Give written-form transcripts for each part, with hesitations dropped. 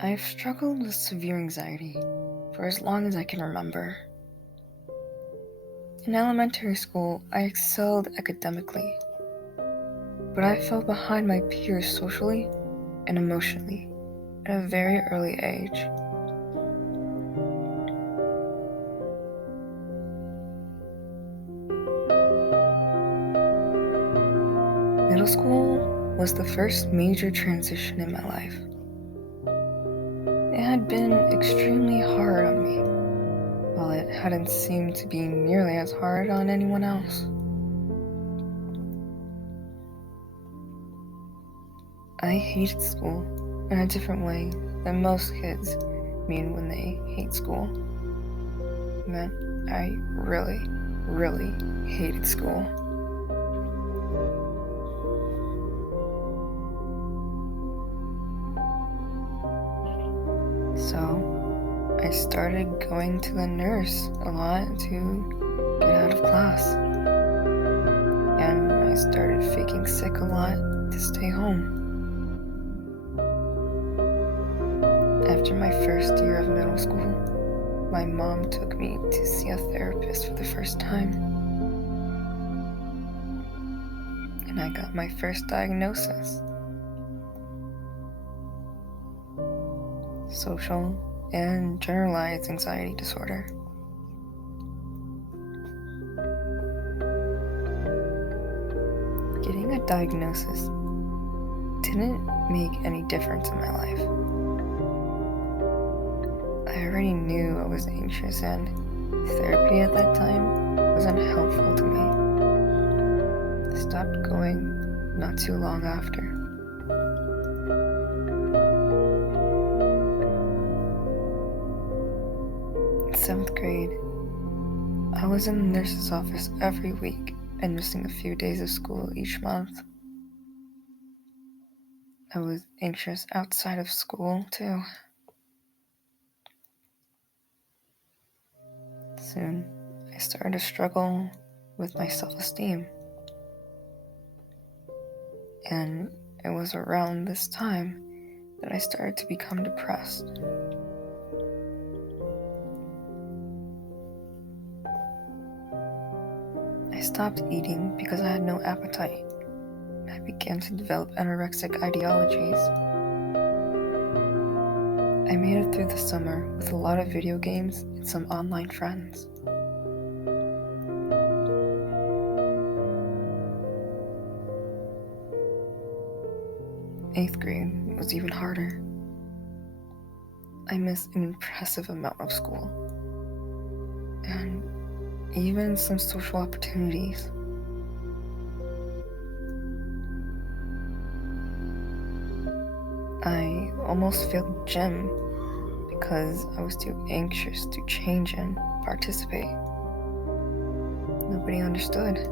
I've struggled with severe anxiety for as long as I can remember. In elementary school, I excelled academically, but I fell behind my peers socially and emotionally at a very early age. Middle school was the first major transition in my life. It had been extremely hard on me, while it hadn't seemed to be nearly as hard on anyone else. I hated school in a different way than most kids mean when they hate school. It meant I really, really hated school. So I started going to the nurse a lot to get out of class. And I started faking sick a lot to stay home. After my first year of middle school, my mom took me to see a therapist for the first time. And I got my first diagnosis: social and generalized anxiety disorder. Getting a diagnosis didn't make any difference in my life. I already knew I was anxious, and therapy at that time was unhelpful to me. I stopped going not too long after. In 7th grade, I was in the nurse's office every week and missing a few days of school each month. I was anxious outside of school, too. Soon, I started to struggle with my self-esteem. And it was around this time that I started to become depressed. I stopped eating because I had no appetite. I began to develop anorexic ideologies. I made it through the summer with a lot of video games and some online friends. Eighth grade was even harder. I missed an impressive amount of school, and even some social opportunities. I almost failed gym because I was too anxious to change and participate. Nobody understood.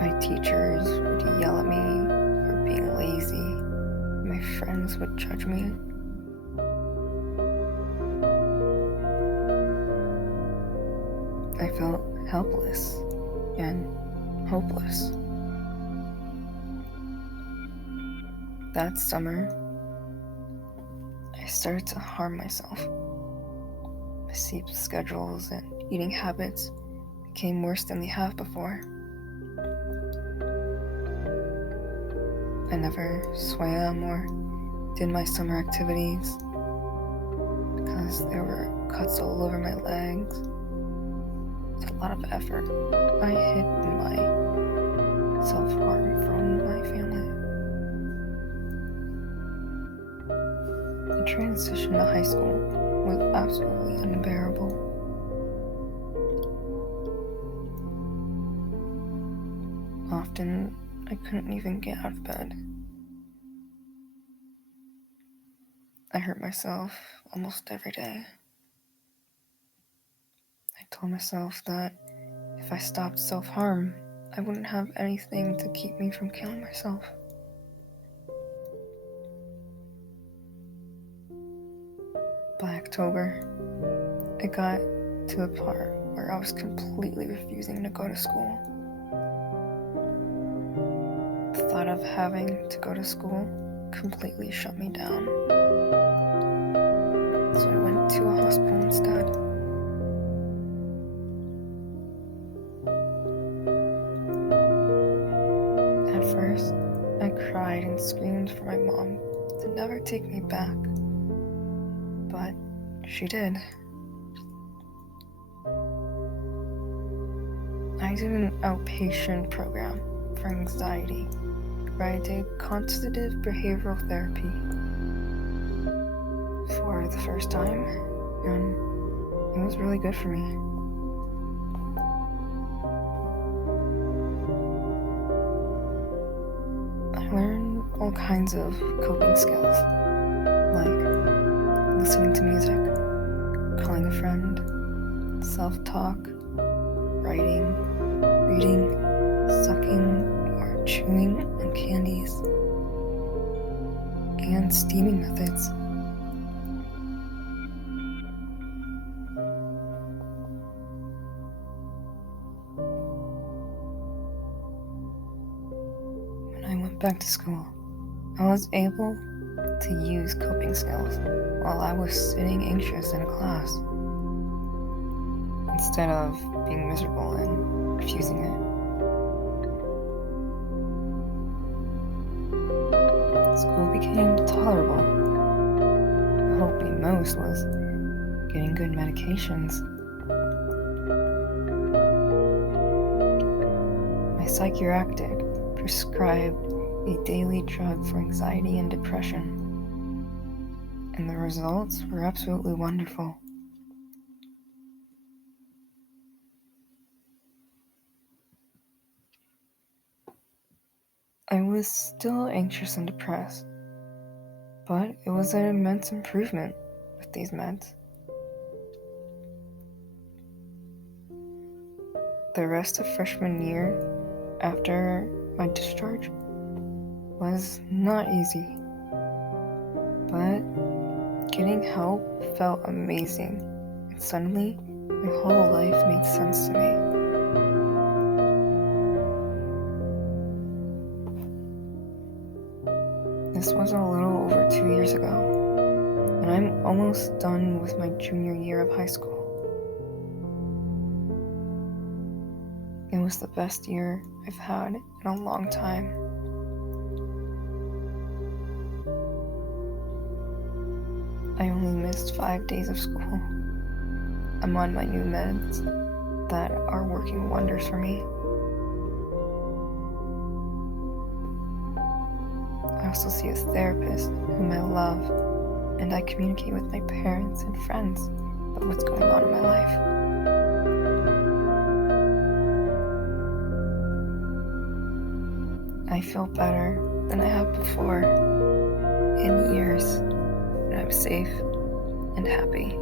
My teachers would yell at me for being lazy. My friends would judge me. I felt helpless and hopeless. That summer, I started to harm myself. My sleep schedules and eating habits became worse than they have before. I never swam or did my summer activities because there were cuts all over my legs. It's a lot of effort I hid in my self-harm from my family. The transition to high school was absolutely unbearable. Often, I couldn't even get out of bed. I hurt myself almost every day. I told myself that if I stopped self-harm, I wouldn't have anything to keep me from killing myself. By October, I got to the part where I was completely refusing to go to school. The thought thought of having to go to school completely shut me down. So I went to a hospital instead. At first, I cried and screamed for my mom to never take me back, but she did. I did an outpatient program for anxiety where I did consultative behavioral therapy for the first time, and it was really good for me. I learned all kinds of coping skills, like listening to music, calling a friend, self-talk, writing, reading, sucking or chewing on candies, and steaming methods. When I went back to school, I was able to use coping skills while I was sitting anxious in a class, instead of being miserable and refusing it. School became tolerable. What helped me most was getting good medications. My psychiatric prescribed a daily drug for anxiety and depression, and the results were absolutely wonderful. I was still anxious and depressed, but it was an immense improvement with these meds. The rest of freshman year, after my discharge, was not easy, but getting help felt amazing, and suddenly my whole life made sense to me. This was a little over 2 years ago, and I'm almost done with my junior year of high school. It was the best year I've had in a long time. I only missed 5 days of school. I'm on my new meds that are working wonders for me. I also see a therapist whom I love, and I communicate with my parents and friends about what's going on in my life. I feel better than I have before in years, and I'm safe and happy.